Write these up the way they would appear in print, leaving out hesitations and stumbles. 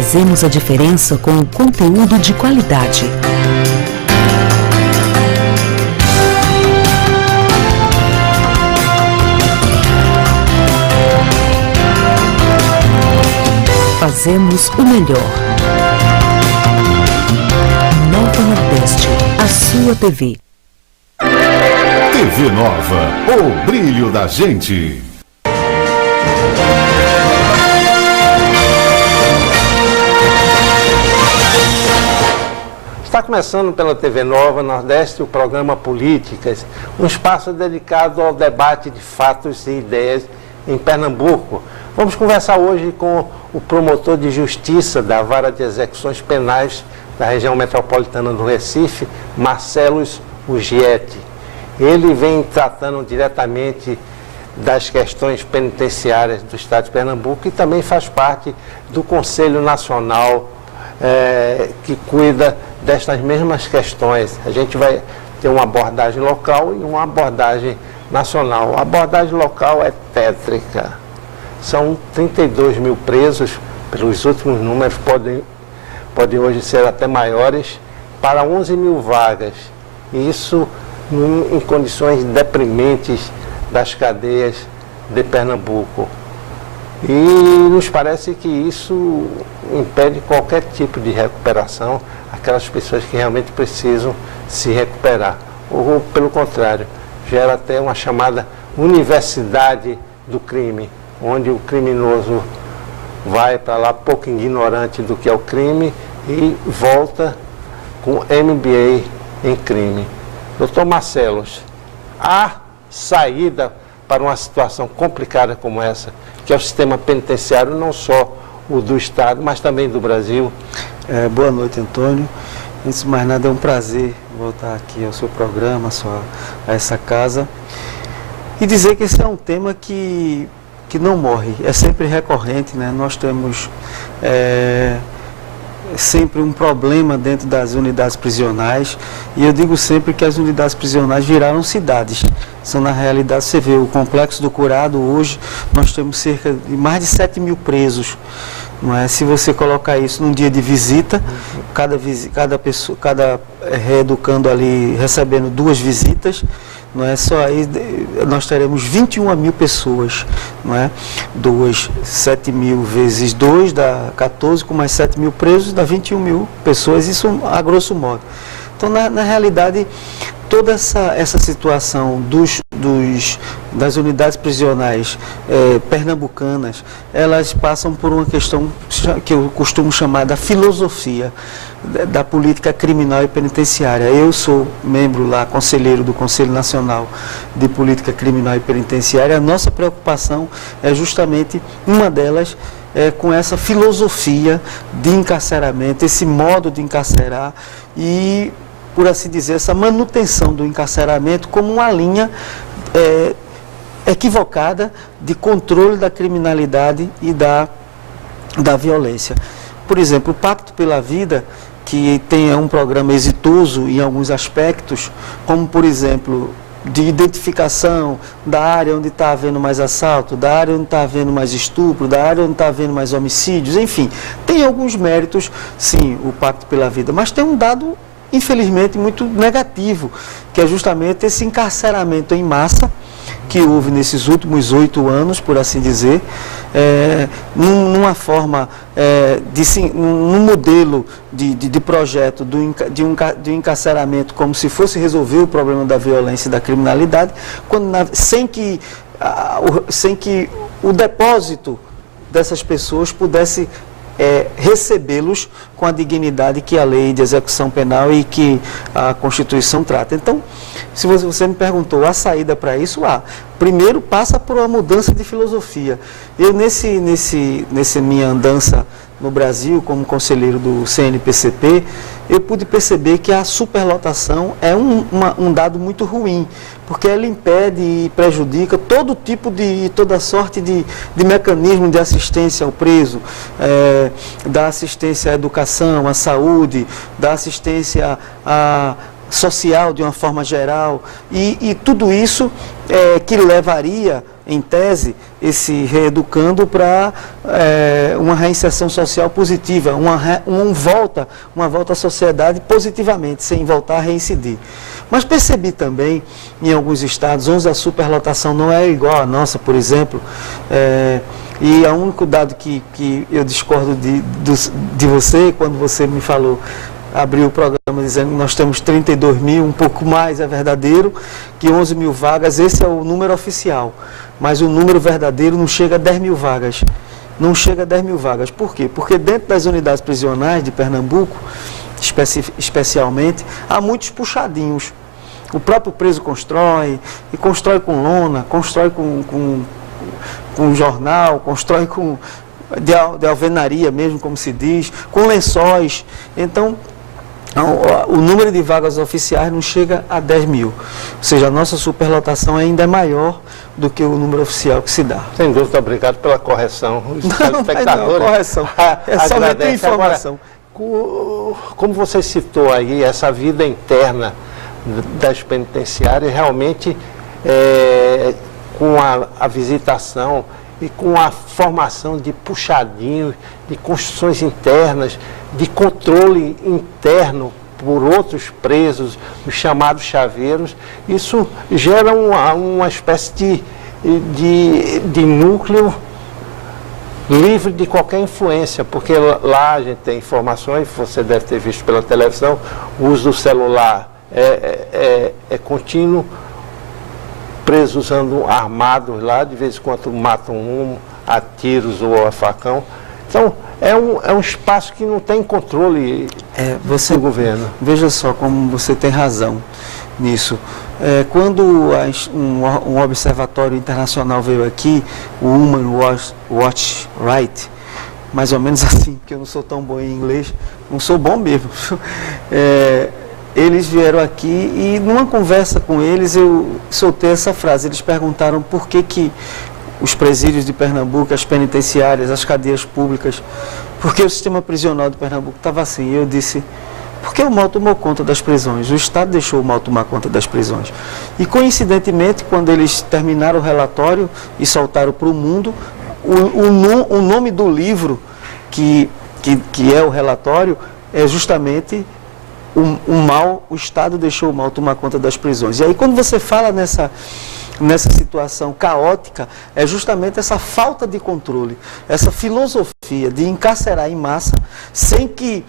Fazemos a diferença com o conteúdo de qualidade. Fazemos o melhor. Nova Nordeste, a sua TV. TV Nova, o brilho da gente. Está começando pela TV Nova Nordeste o programa Políticas, um espaço dedicado ao debate de fatos e ideias em Pernambuco. Vamos conversar hoje com o promotor de justiça da Vara de Execuções Penais da região metropolitana do Recife, Marcelo Ugietti. Ele vem tratando diretamente das questões penitenciárias do Estado de Pernambuco e também faz parte do Conselho Nacional que cuida destas mesmas questões. A gente vai ter uma abordagem local e uma abordagem nacional. A abordagem local é tétrica. São 32 mil presos, pelos últimos números, podem hoje ser até maiores, para 11 mil vagas. Isso em condições deprimentes das cadeias de Pernambuco. E nos parece que isso impede qualquer tipo de recuperação, aquelas pessoas que realmente precisam se recuperar. Ou, pelo contrário, gera até uma chamada universidade do crime, onde o criminoso vai para lá pouco ignorante do que é o crime e volta com MBA em crime. Doutor Marcelo, há saída para uma situação complicada como essa, que é o sistema penitenciário, não só o do Estado, mas também do Brasil? Boa noite, Antônio. Antes de mais nada, é um prazer voltar aqui ao seu programa, a essa casa, e dizer que esse é um tema que não morre, é sempre recorrente, né? Nós temos sempre um problema dentro das unidades prisionais, e eu digo sempre que as unidades prisionais viraram cidades. São, na realidade, você vê o Complexo do Curado, hoje nós temos cerca de mais de 7 mil presos. Não é? Se você colocar isso num dia de visita, cada reeducando ali recebendo 2 visitas, não é só aí, nós teremos 21 mil pessoas, não é? 7 mil vezes 2 dá 14, com mais 7 mil presos dá 21 mil pessoas, isso a grosso modo. Então, na realidade, toda essa situação das unidades prisionais pernambucanas, elas passam por uma questão que eu costumo chamar da filosofia da política criminal e penitenciária. Eu sou membro lá, conselheiro do Conselho Nacional de Política Criminal e Penitenciária. A nossa preocupação é justamente, uma delas, com essa filosofia de encarceramento, esse modo de encarcerar e, por assim dizer, essa manutenção do encarceramento como uma linha equivocada de controle da criminalidade e da violência. Por exemplo, o Pacto pela Vida, que tem um programa exitoso em alguns aspectos, como, por exemplo, de identificação da área onde está havendo mais assalto, da área onde está havendo mais estupro, da área onde está havendo mais homicídios, enfim, tem alguns méritos, sim, o Pacto pela Vida, mas tem um dado, infelizmente, muito negativo, que é justamente esse encarceramento em massa que houve nesses últimos 8 anos, por assim dizer, numa forma, num modelo de projeto de um encarceramento como se fosse resolver o problema da violência e da criminalidade, sem que o depósito dessas pessoas pudesse recebê-los com a dignidade que a lei de execução penal e que a Constituição trata. Então, se você me perguntou, a saída para isso, primeiro passa por uma mudança de filosofia. Eu, nessa minha andança no Brasil, como conselheiro do CNPCP, eu pude perceber que a superlotação é um dado muito ruim, porque ela impede e prejudica toda sorte de mecanismo de assistência ao preso, da assistência à educação, à saúde, da assistência social de uma forma geral, e tudo isso que levaria em tese, esse reeducando para uma reinserção social positiva, uma volta à sociedade positivamente, sem voltar a reincidir. Mas percebi também, em alguns estados, onde a superlotação não é igual à nossa, por exemplo, e o único dado que eu discordo de você, quando você me falou, abriu o programa dizendo que nós temos 32 mil, um pouco mais é verdadeiro, que 11 mil vagas, esse é o número oficial, mas o número verdadeiro não chega a 10 mil vagas. Não chega a 10 mil vagas. Por quê? Porque dentro das unidades prisionais de Pernambuco, especialmente, há muitos puxadinhos. O próprio preso constrói, e constrói com lona, constrói com jornal, constrói com de alvenaria mesmo, como se diz, com lençóis. Então, o número de vagas oficiais não chega a 10 mil. Ou seja, a nossa superlotação ainda é maior do que o número oficial que se dá. Sem dúvida, obrigado pela correção. Os não, correção. É somente informação. Agora, como você citou aí, essa vida interna das penitenciárias, realmente, com a visitação e com a formação de puxadinhos, de construções internas, de controle interno por outros presos, os chamados chaveiros, isso gera uma espécie de núcleo livre de qualquer influência, porque lá a gente tem informações, você deve ter visto pela televisão, o uso do celular é contínuo, presos usando armados lá, de vez em quando matam um a tiros ou a facão. Então, é um espaço que não tem controle do governo. Veja só como você tem razão nisso. Quando um observatório internacional veio aqui, o Human Watch Right, mais ou menos assim, porque eu não sou tão bom em inglês, não sou bom mesmo. Eles vieram aqui e numa conversa com eles eu soltei essa frase. Eles perguntaram por que os presídios de Pernambuco, as penitenciárias, as cadeias públicas, porque o sistema prisional de Pernambuco estava assim. E eu disse, porque o mal tomou conta das prisões, o Estado deixou o mal tomar conta das prisões. E coincidentemente, quando eles terminaram o relatório e soltaram para o mundo, o nome do livro que é o relatório é justamente o Estado deixou o mal tomar conta das prisões. E aí quando você fala nessa situação caótica, é justamente essa falta de controle, essa filosofia de encarcerar em massa, sem que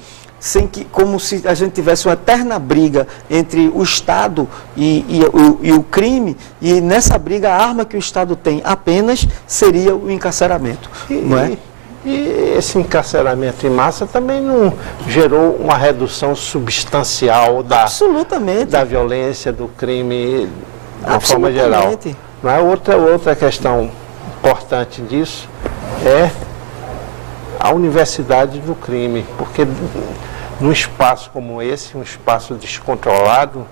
como se a gente tivesse uma eterna briga entre o Estado e o crime, e nessa briga a arma que o Estado tem apenas seria o encarceramento, não é? E esse encarceramento em massa também não gerou uma redução substancial da violência, do crime, de uma forma geral. Não é? Outra questão importante disso é a universidade do crime, porque num espaço como esse, um espaço descontrolado,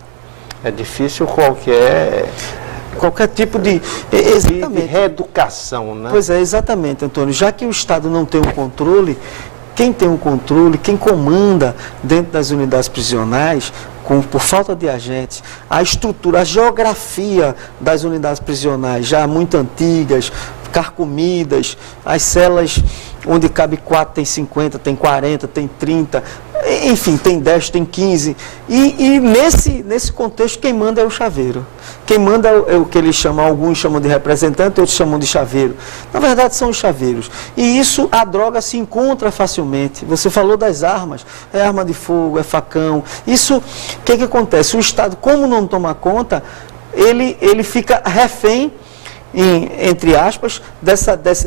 é difícil qualquer tipo de reeducação, né? Pois é, exatamente, Antônio. Já que o Estado não tem um controle, quem tem um controle, quem comanda dentro das unidades prisionais, por falta de agentes, a estrutura, a geografia das unidades prisionais, já muito antigas, carcomidas, as celas onde cabe 4 tem 50, tem 40, tem 30, enfim, tem 10, tem 15. E nesse contexto, quem manda é o chaveiro. Quem manda é o que eles chamam, alguns chamam de representante, outros chamam de chaveiro. Na verdade, são os chaveiros. E isso, a droga se encontra facilmente. Você falou das armas, é arma de fogo, é facão. Isso, o que acontece? O Estado, como não toma conta, ele fica refém, entre aspas,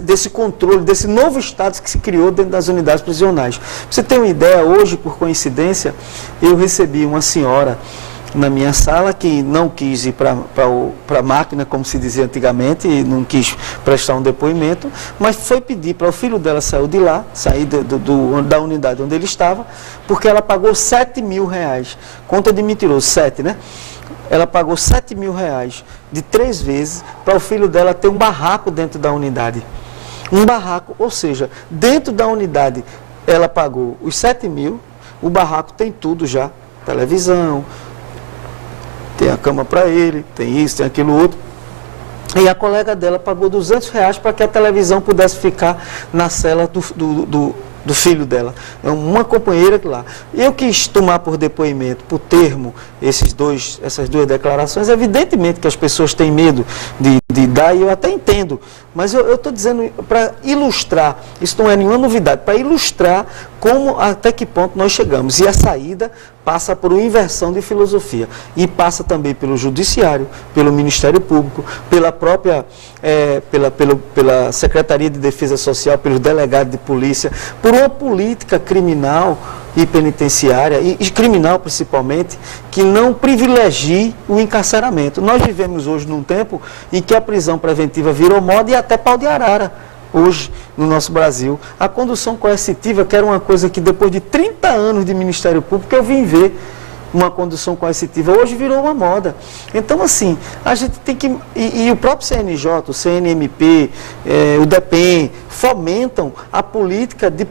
desse controle, desse novo Estado que se criou dentro das unidades prisionais. Pra você ter uma ideia, hoje, por coincidência, eu recebi uma senhora na minha sala que não quis ir para a máquina, como se dizia antigamente, e não quis prestar um depoimento, mas foi pedir para o filho dela sair da unidade onde ele estava, porque ela pagou 7 mil reais. Conta de mentiroso, 7, né? Ela pagou 7 mil reais de 3 vezes para o filho dela ter um barraco dentro da unidade. Um barraco, ou seja, dentro da unidade ela pagou os 7 mil, o barraco tem tudo já, televisão, tem a cama para ele, tem isso, tem aquilo outro. E a colega dela pagou R$200 para que a televisão pudesse ficar na cela do filho dela. É uma companheira lá. Eu quis tomar por depoimento, por termo, essas duas declarações. Evidentemente que as pessoas têm medo de dar, e eu até entendo. Mas eu estou dizendo para ilustrar, isso não é nenhuma novidade, para ilustrar até que ponto nós chegamos. E a saída passa por uma inversão de filosofia. E passa também pelo Judiciário, pelo Ministério Público, pela própria, pela Secretaria de Defesa Social, pelos delegados de polícia, por uma política criminal e penitenciária, e criminal principalmente, que não privilegie o encarceramento. Nós vivemos hoje num tempo em que a prisão preventiva virou moda e até pau de arara. Hoje, no nosso Brasil, a condução coercitiva, que era uma coisa que depois de 30 anos de Ministério Público eu vim ver uma condução coercitiva, hoje virou uma moda. Então, assim, a gente tem que... E o próprio CNJ, o CNMP, o DEPEN, fomentam a política de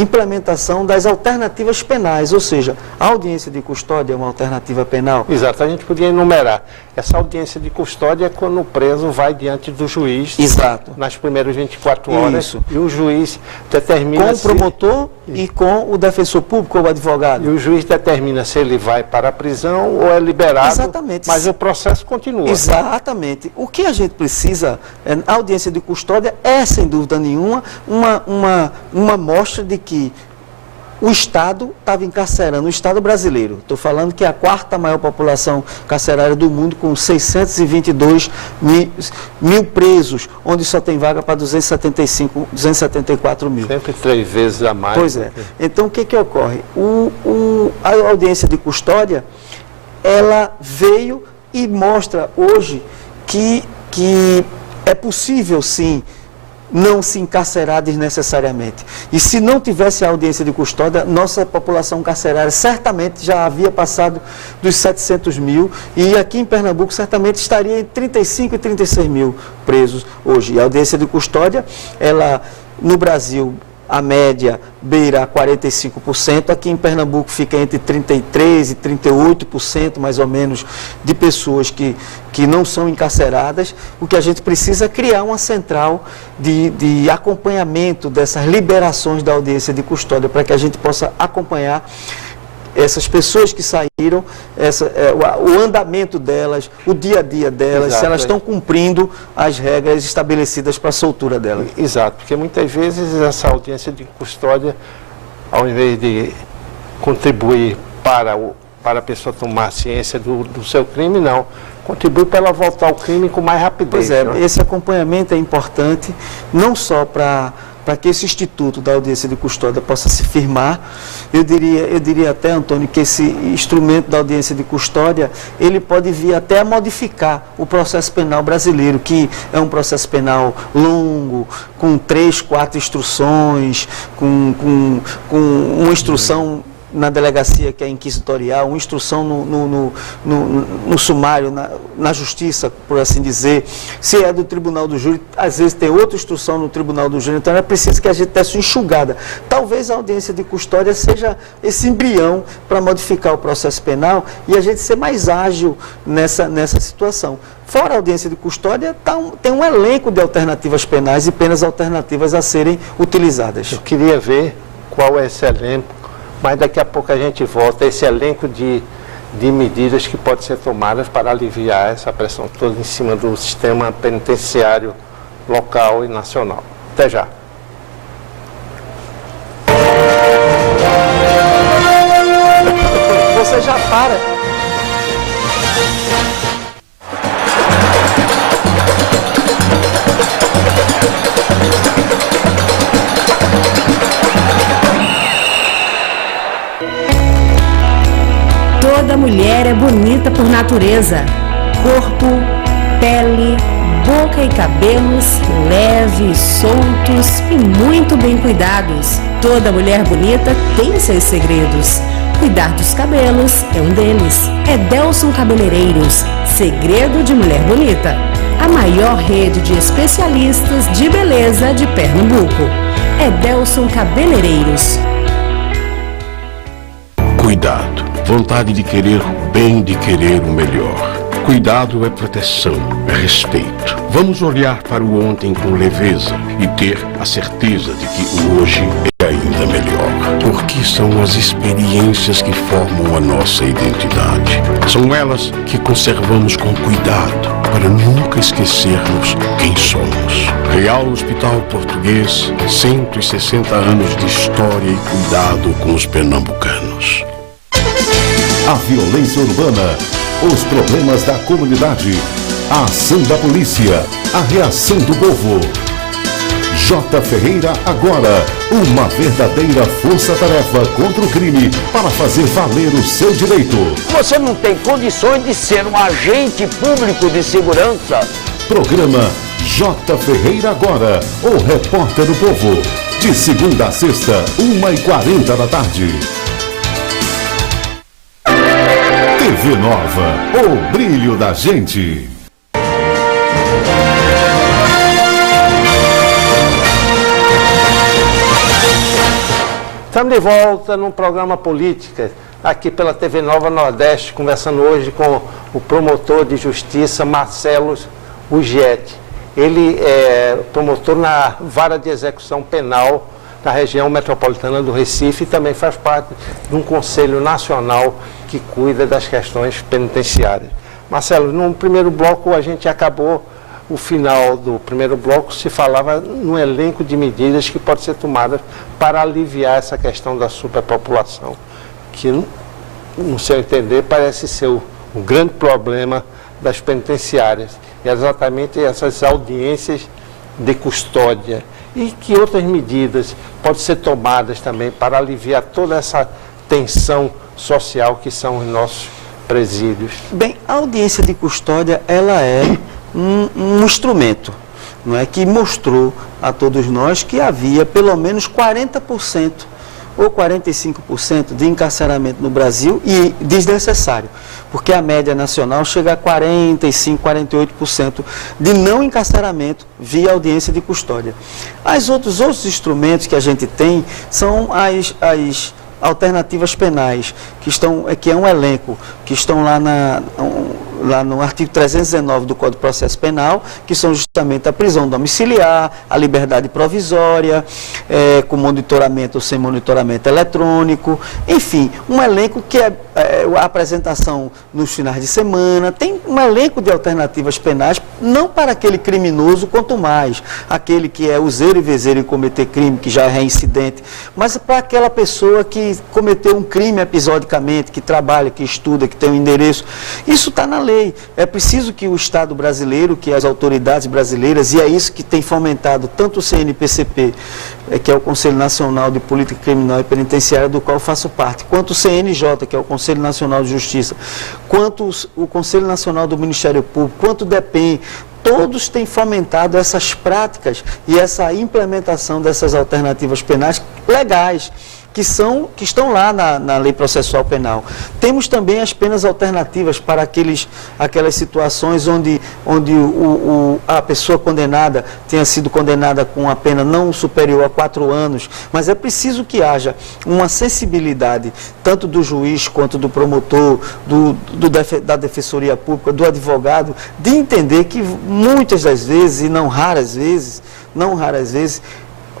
implementação das alternativas penais, ou seja, a audiência de custódia é uma alternativa penal. Exato, a gente podia enumerar. Essa audiência de custódia é quando o preso vai diante do juiz. Exato. Nas primeiras 24 horas. Isso. E o juiz determina com o promotor e com o defensor público ou o advogado. E o juiz determina se ele vai para a prisão ou é liberado. Exatamente. Mas o processo continua. Exatamente. O que a gente precisa, a audiência de custódia é, sem dúvida nenhuma, uma mostra de que o Estado estava encarcerando, o Estado brasileiro. Estou falando que é a quarta maior população carcerária do mundo, com 622 mil presos, onde só tem vaga para 274 mil. Sempre 3 vezes a mais. Pois é. Então, o que ocorre? A audiência de custódia, ela veio e mostra hoje que é possível, sim, não se encarcerar desnecessariamente. E se não tivesse a audiência de custódia, nossa população carcerária certamente já havia passado dos 700 mil, e aqui em Pernambuco certamente estaria entre 35 e 36 mil presos hoje. E a audiência de custódia, ela, no Brasil, a média beira 45%, aqui em Pernambuco fica entre 33% e 38%, mais ou menos, de pessoas que não são encarceradas. O que a gente precisa é criar uma central de acompanhamento dessas liberações da audiência de custódia, para que a gente possa acompanhar essas pessoas que saíram, o andamento delas, o dia a dia delas, exato, se elas estão cumprindo as regras estabelecidas para a soltura delas. Exato, porque muitas vezes essa audiência de custódia, ao invés de contribuir para a pessoa tomar ciência do seu crime, não. Contribui para ela voltar ao crime com mais rapidez. Pois é, né? Esse acompanhamento é importante, não só para que esse instituto da audiência de custódia possa se firmar. Eu diria até, Antônio, que esse instrumento da audiência de custódia, ele pode vir até a modificar o processo penal brasileiro, que é um processo penal longo, com 3, 4 instruções, com uma instrução na delegacia, que é inquisitorial, uma instrução no sumário, na justiça, por assim dizer. Se é do tribunal do júri, às vezes tem outra instrução no tribunal do júri, então é preciso que a gente desse uma enxugada. Talvez a audiência de custódia seja esse embrião para modificar o processo penal e a gente ser mais ágil nessa situação. Fora a audiência de custódia, tem um elenco de alternativas penais e penas alternativas a serem utilizadas. Eu queria ver qual é esse elenco, mas daqui a pouco a gente volta, esse elenco de medidas que podem ser tomadas para aliviar essa pressão toda em cima do sistema penitenciário local e nacional. Até já. Você já para. Toda mulher é bonita por natureza. Corpo, pele, boca e cabelos leves, soltos e muito bem cuidados. Toda mulher bonita tem seus segredos. Cuidar dos cabelos é um deles. Edelson Cabeleireiros, segredo de mulher bonita. A maior rede de especialistas de beleza de Pernambuco. Edelson Cabeleireiros. Cuidado, vontade de querer o bem, de querer o melhor. Cuidado é proteção, é respeito. Vamos olhar para o ontem com leveza e ter a certeza de que o hoje é ainda melhor. Porque são as experiências que formam a nossa identidade. São elas que conservamos com cuidado para nunca esquecermos quem somos. Real Hospital Português, 160 anos de história e cuidado com os pernambucanos. A violência urbana, os problemas da comunidade, a ação da polícia, a reação do povo. J. Ferreira agora, uma verdadeira força-tarefa contra o crime para fazer valer o seu direito. Você não tem condições de ser um agente público de segurança. Programa J. Ferreira agora, o repórter do povo. De segunda a sexta, 1h40 da tarde. TV Nova, o brilho da gente. Estamos de volta no programa Política, aqui pela TV Nova Nordeste, conversando hoje com o promotor de justiça, Marcelo Ugietti. Ele é promotor na Vara de Execução Penal da região metropolitana do Recife e também faz parte de um Conselho Nacional que cuida das questões penitenciárias. Marcelo, no primeiro bloco a gente acabou, o final do primeiro bloco se falava no elenco de medidas que podem ser tomadas para aliviar essa questão da superpopulação, que, no seu entender, parece ser o grande problema das penitenciárias. E é exatamente essas audiências de custódia. E que outras medidas podem ser tomadas também para aliviar toda essa tensão social que são os nossos presídios? Bem, a audiência de custódia, ela é um instrumento, não é, que mostrou a todos nós que havia pelo menos 40% ou 45% de encarceramento no Brasil e desnecessário, porque a média nacional chega a 45%, 48% de não encarceramento via audiência de custódia. Os outros instrumentos que a gente tem são as alternativas penais, que é um elenco, que estão lá no artigo 319 do Código de Processo Penal, que são justamente a prisão domiciliar, a liberdade provisória, com monitoramento ou sem monitoramento eletrônico, enfim, um elenco que é a apresentação nos finais de semana, tem um elenco de alternativas penais, não para aquele criminoso, quanto mais aquele que é useiro e vezeiro em cometer crime, que já é reincidente, mas para aquela pessoa que cometeu um crime episodicamente, que trabalha, que estuda, que tem um endereço. Isso está na lei. É preciso que o Estado brasileiro, que as autoridades brasileiras, e é isso que tem fomentado tanto o CNPCP, que é o Conselho Nacional de Política Criminal e Penitenciária, do qual eu faço parte, quanto o CNJ, que é o Conselho Nacional de Justiça, quanto o Conselho Nacional do Ministério Público, quanto o DEPEN, todos têm fomentado essas práticas e essa implementação dessas alternativas penais legais, que estão lá na Lei Processual Penal. Temos também as penas alternativas para aquelas situações onde a pessoa condenada tenha sido condenada com uma pena não superior a 4 anos, mas é preciso que haja uma sensibilidade, tanto do juiz quanto do promotor, da Defensoria Pública, do advogado, de entender que muitas das vezes, e não raras vezes,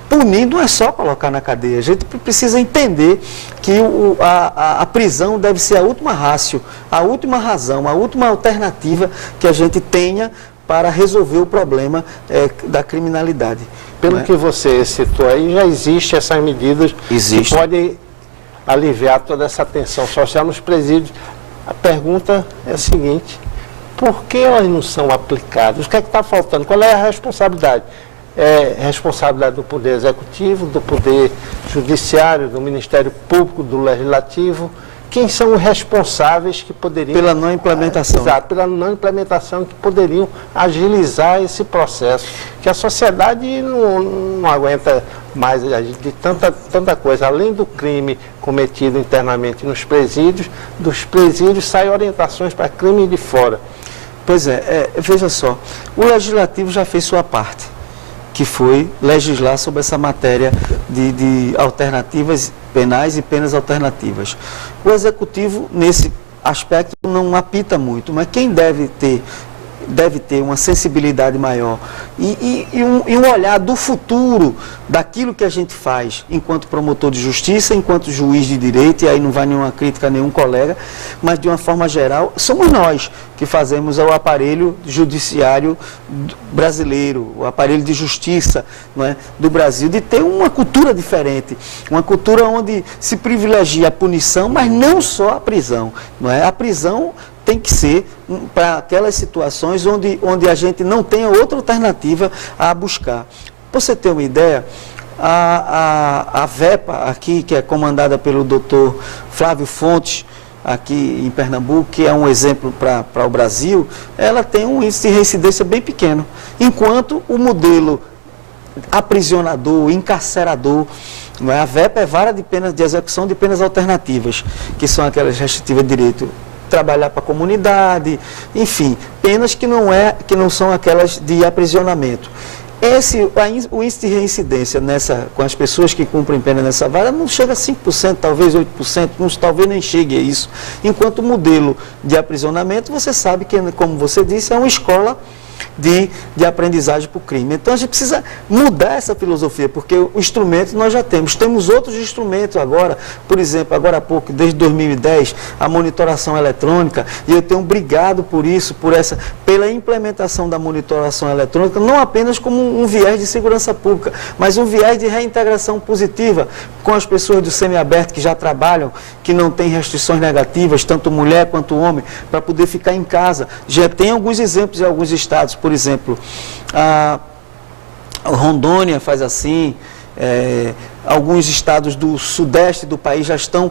punir não é só colocar na cadeia. A gente precisa entender que a prisão deve ser a última ratio, a última razão, a última alternativa que a gente tenha para resolver o problema da criminalidade. Pelo que você citou aí, já existe essas medidas que podem aliviar toda essa tensão social nos presídios. A pergunta é a seguinte: por que elas não são aplicadas? O que é que está faltando? Qual é a responsabilidade? É responsabilidade do Poder Executivo, do Poder Judiciário, do Ministério Público, do Legislativo? Quem são os responsáveis que poderiam... Pela não implementação. Exato, pela não implementação, que poderiam agilizar esse processo, que a sociedade não aguenta mais de tanta coisa. Além do crime cometido internamente nos presídios, dos presídios saem orientações para crime de fora. Pois veja só, o Legislativo já fez sua parte, que foi legislar sobre essa matéria de alternativas penais e penas alternativas. O Executivo, nesse aspecto não apita muito, mas quem deve ter uma sensibilidade maior e um olhar do futuro, daquilo que a gente faz enquanto promotor de justiça, enquanto juiz de direito, e aí não vai nenhuma crítica a nenhum colega, mas de uma forma geral, somos nós que fazemos o aparelho judiciário brasileiro, o aparelho de justiça, não é, do Brasil, de ter uma cultura diferente, uma cultura onde se privilegia a punição, mas não só a prisão, não é? A prisão tem que ser para aquelas situações onde a gente não tenha outra alternativa a buscar. Para você ter uma ideia, a VEPA aqui, que é comandada pelo Dr. Flávio Fontes, aqui em Pernambuco, que é um exemplo para o Brasil, ela tem um índice de reincidência bem pequeno, enquanto o modelo aprisionador, encarcerador, não é? A VEPA é vara de penas de execução de penas alternativas, que são aquelas restritivas de direito, trabalhar para a comunidade, enfim, penas que não são aquelas de aprisionamento. O índice de reincidência com as pessoas que cumprem pena nessa vara não chega a 5%, talvez 8%, talvez nem chegue a isso. Enquanto o modelo de aprisionamento, você sabe que, como você disse, é uma escola de aprendizagem para o crime. Então a gente precisa mudar essa filosofia, porque o instrumento nós já temos. Temos outros instrumentos agora, por exemplo, agora há pouco, desde 2010, a monitoração eletrônica, e eu tenho brigado por isso, pela implementação da monitoração eletrônica, não apenas como um viés de segurança pública, mas um viés de reintegração positiva com as pessoas do semiaberto que já trabalham, que não têm restrições negativas, tanto mulher quanto homem, para poder ficar em casa. Já tem alguns exemplos em alguns estados, por exemplo, a Rondônia faz assim, alguns estados do sudeste do país já estão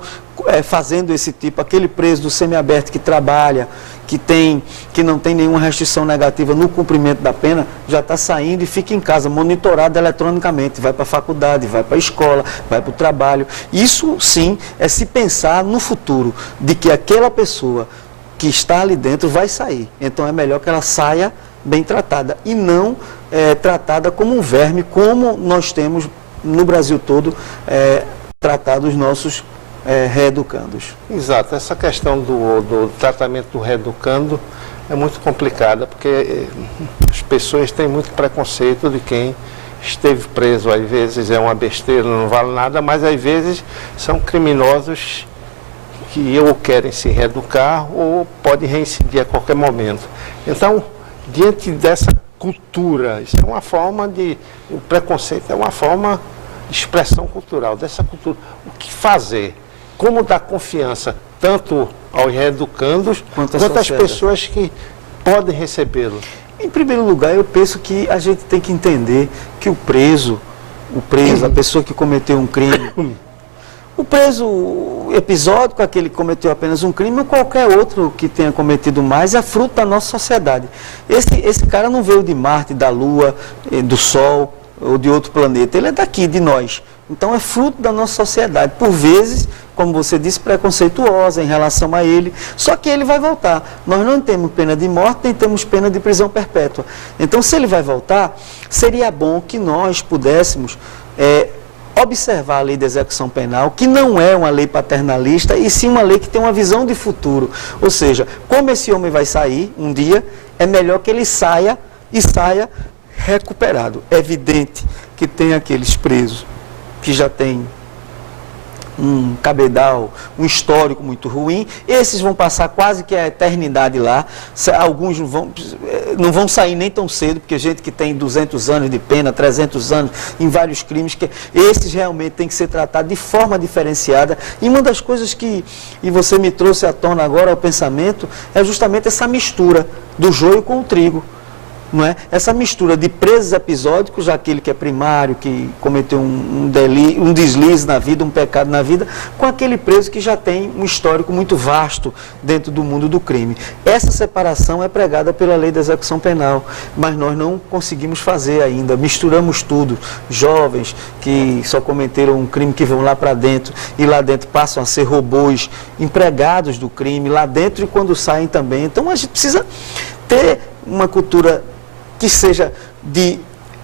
fazendo esse tipo, aquele preso do semiaberto que trabalha, que não tem nenhuma restrição negativa no cumprimento da pena, já está saindo e fica em casa, monitorado eletronicamente, vai para a faculdade, vai para a escola, vai para o trabalho. Isso sim é se pensar no futuro, de que aquela pessoa que está ali dentro vai sair. Então é melhor que ela saia bem tratada e não tratada como um verme, como nós temos no Brasil todo tratado os nossos reeducandos. Exato, essa questão do tratamento do reeducando é muito complicada, porque as pessoas têm muito preconceito de quem esteve preso. Às vezes é uma besteira, não vale nada, mas às vezes são criminosos que ou querem se reeducar ou podem reincidir a qualquer momento. Então, diante dessa cultura, isso é uma forma o preconceito é uma forma de expressão cultural, dessa cultura. O que fazer? Como dar confiança tanto aos reeducandos quanto às pessoas que podem recebê-lo? Em primeiro lugar, eu penso que a gente tem que entender que o preso, a pessoa que cometeu um crime, o preso episódico, aquele que cometeu apenas um crime, ou qualquer outro que tenha cometido mais, é fruto da nossa sociedade. Esse cara não veio de Marte, da Lua, do Sol ou de outro planeta. Ele é daqui, de nós. Então é fruto da nossa sociedade. Por vezes, como você disse, preconceituosa em relação a ele. Só que ele vai voltar. Nós não temos pena de morte, nem temos pena de prisão perpétua. Então, se ele vai voltar, seria bom que nós pudéssemos observar a lei de execução penal, que não é uma lei paternalista, e sim uma lei que tem uma visão de futuro. Ou seja, como esse homem vai sair um dia, é melhor que ele saia e saia recuperado. É evidente que tem aqueles presos que já têm um cabedal, um histórico muito ruim, esses vão passar quase que a eternidade lá, alguns não vão sair nem tão cedo, porque gente que tem 200 anos de pena, 300 anos em vários crimes, que esses realmente têm que ser tratados de forma diferenciada. E uma das coisas que você me trouxe à tona agora ao pensamento, é justamente essa mistura do joio com o trigo. Não é? Essa mistura de presos episódicos, aquele que é primário, que cometeu um deslize na vida, um pecado na vida, com aquele preso que já tem um histórico muito vasto dentro do mundo do crime. Essa separação é pregada pela lei da execução penal, mas nós não conseguimos fazer ainda. Misturamos tudo. Jovens que só cometeram um crime, que vão lá para dentro, e lá dentro passam a ser robôs, empregados do crime, lá dentro, e quando saem também. Então a gente precisa ter uma cultura que seja de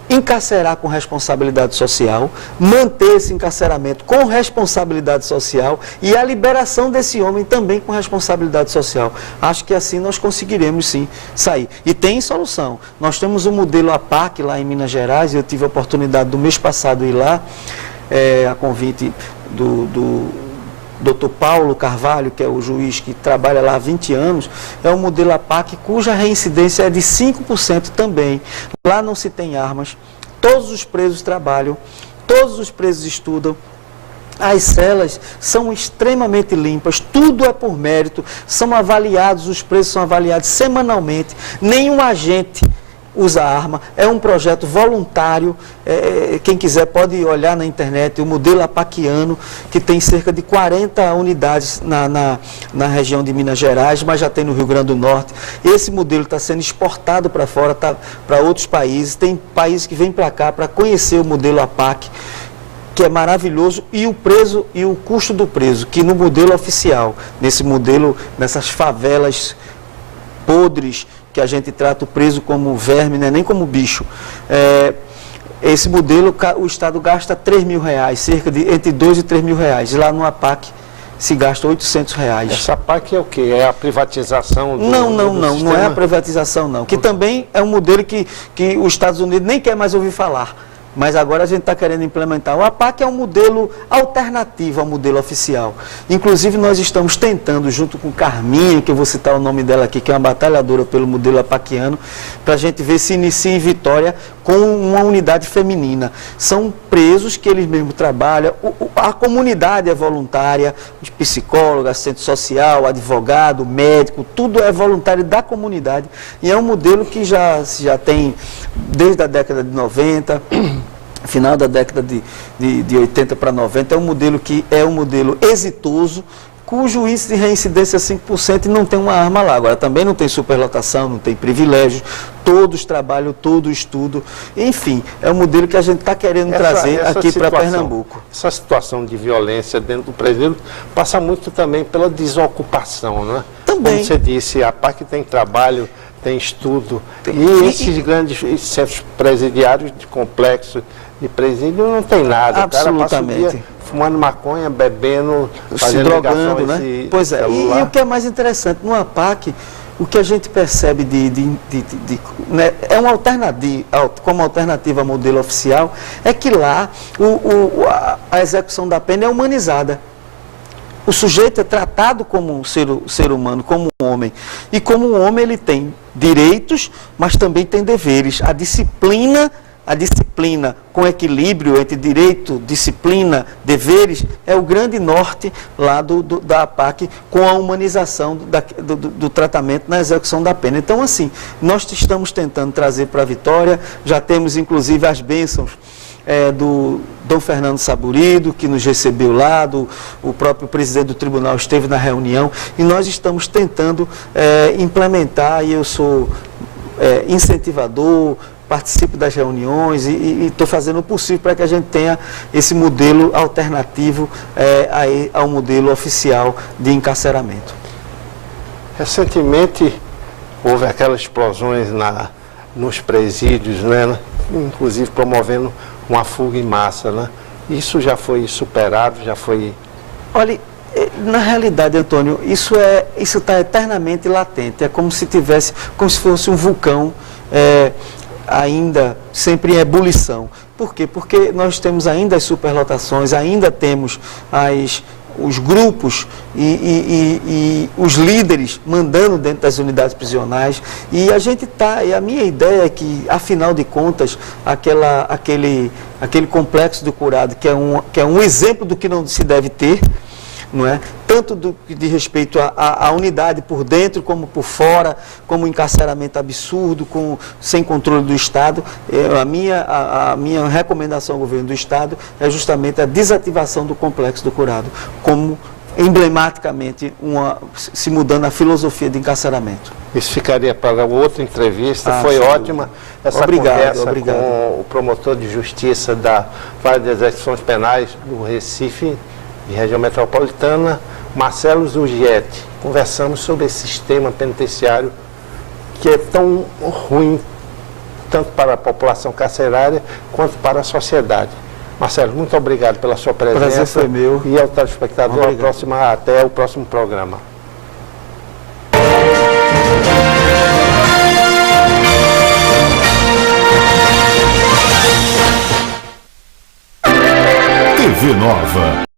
encarcerar com responsabilidade social, manter esse encarceramento com responsabilidade social e a liberação desse homem também com responsabilidade social. Acho que assim nós conseguiremos sim sair. E tem solução. Nós temos o modelo APAC lá em Minas Gerais, eu tive a oportunidade do mês passado ir lá, a convite do Dr. Paulo Carvalho, que é o juiz que trabalha lá há 20 anos, é um modelo APAC cuja reincidência é de 5% também. Lá não se tem armas, todos os presos trabalham, todos os presos estudam, as celas são extremamente limpas, tudo é por mérito, são avaliados, os presos são avaliados semanalmente, nenhum agente usa arma, é um projeto voluntário, quem quiser pode olhar na internet, o modelo apaquiano, que tem cerca de 40 unidades na região de Minas Gerais, mas já tem no Rio Grande do Norte. Esse modelo está sendo exportado para fora, para outros países, tem países que vêm para cá para conhecer o modelo APAC, que é maravilhoso, e o preso e o custo do preso, que no modelo oficial, nesse modelo, nessas favelas podres, que a gente trata o preso como verme, né, nem como bicho. Esse modelo, o Estado gasta R$3.000, cerca de entre R$2.000 e R$3.000. E lá no APAC se gasta R$800. Essa APAC é o quê? É a privatização do Não é a privatização, não. Que também é um modelo que os Estados Unidos nem quer mais ouvir falar. Mas agora a gente está querendo implementar. O APAC é um modelo alternativo ao modelo oficial. Inclusive, nós estamos tentando, junto com Carminha, que eu vou citar o nome dela aqui, que é uma batalhadora pelo modelo apaquiano, para a gente ver se inicia em Vitória com uma unidade feminina. São presos que eles mesmos trabalham, a comunidade é voluntária, de psicólogo, assistente social, advogado, médico, tudo é voluntário da comunidade. E é um modelo que já tem desde a década de 90, final da década de 80 para 90, é um modelo que é um modelo exitoso, cujo índice de reincidência é 5% e não tem uma arma lá. Agora, também não tem superlotação, não tem privilégios, todos trabalham, todos estudam. Enfim, é um modelo que a gente está querendo trazer aqui para Pernambuco. Essa situação de violência dentro do presídio passa muito também pela desocupação, né? Também. Como você disse, a PAC tem trabalho, tem estudo. E esses grandes centros presidiários de complexo de presídio não tem nada. Absolutamente. O cara passa o dia fumando maconha, bebendo, se drogando, né? Pois é. E o que é mais interessante, no APAC, o que a gente percebe né, é uma alternativa, como alternativa ao modelo oficial, é que lá a execução da pena é humanizada. O sujeito é tratado como um ser humano, como um homem. E como um homem ele tem direitos, mas também tem deveres. A disciplina com equilíbrio entre direito, disciplina, deveres, é o grande norte lá da APAC, com a humanização do tratamento na execução da pena. Então, assim, nós estamos tentando trazer para a Vitória, já temos inclusive as bênçãos do Dom Fernando Saburido, que nos recebeu lá, o próprio presidente do tribunal esteve na reunião, e nós estamos tentando implementar, e eu sou incentivador, participo das reuniões e estou fazendo o possível para que a gente tenha esse modelo alternativo ao modelo oficial de encarceramento. Recentemente houve aquelas explosões nos presídios, né? Inclusive promovendo uma fuga em massa, né? Isso já foi superado, já foi... Olha, na realidade, Antônio, isso está eternamente latente. É como se fosse um vulcão ainda sempre em ebulição. Por quê? Porque nós temos ainda as superlotações, ainda temos os grupos e os líderes mandando dentro das unidades prisionais, e a minha ideia é que, afinal de contas, aquele complexo do curado, que é um exemplo do que não se deve ter, não é? Tanto do que diz respeito à unidade por dentro como por fora, como encarceramento absurdo, sem controle do Estado. A minha recomendação ao governo do Estado é justamente a desativação do complexo do curado, como emblematicamente se mudando a filosofia de encarceramento. Isso ficaria para outra entrevista. Foi ótima essa conversa com o promotor de justiça da Vara de Execuções Penais do Recife e região metropolitana, Marcelo Zugietti. Conversamos sobre esse sistema penitenciário que é tão ruim, tanto para a população carcerária quanto para a sociedade. Marcelo, muito obrigado pela sua presença. O prazer foi meu. E ao telespectador, até o próximo programa. TV Nova.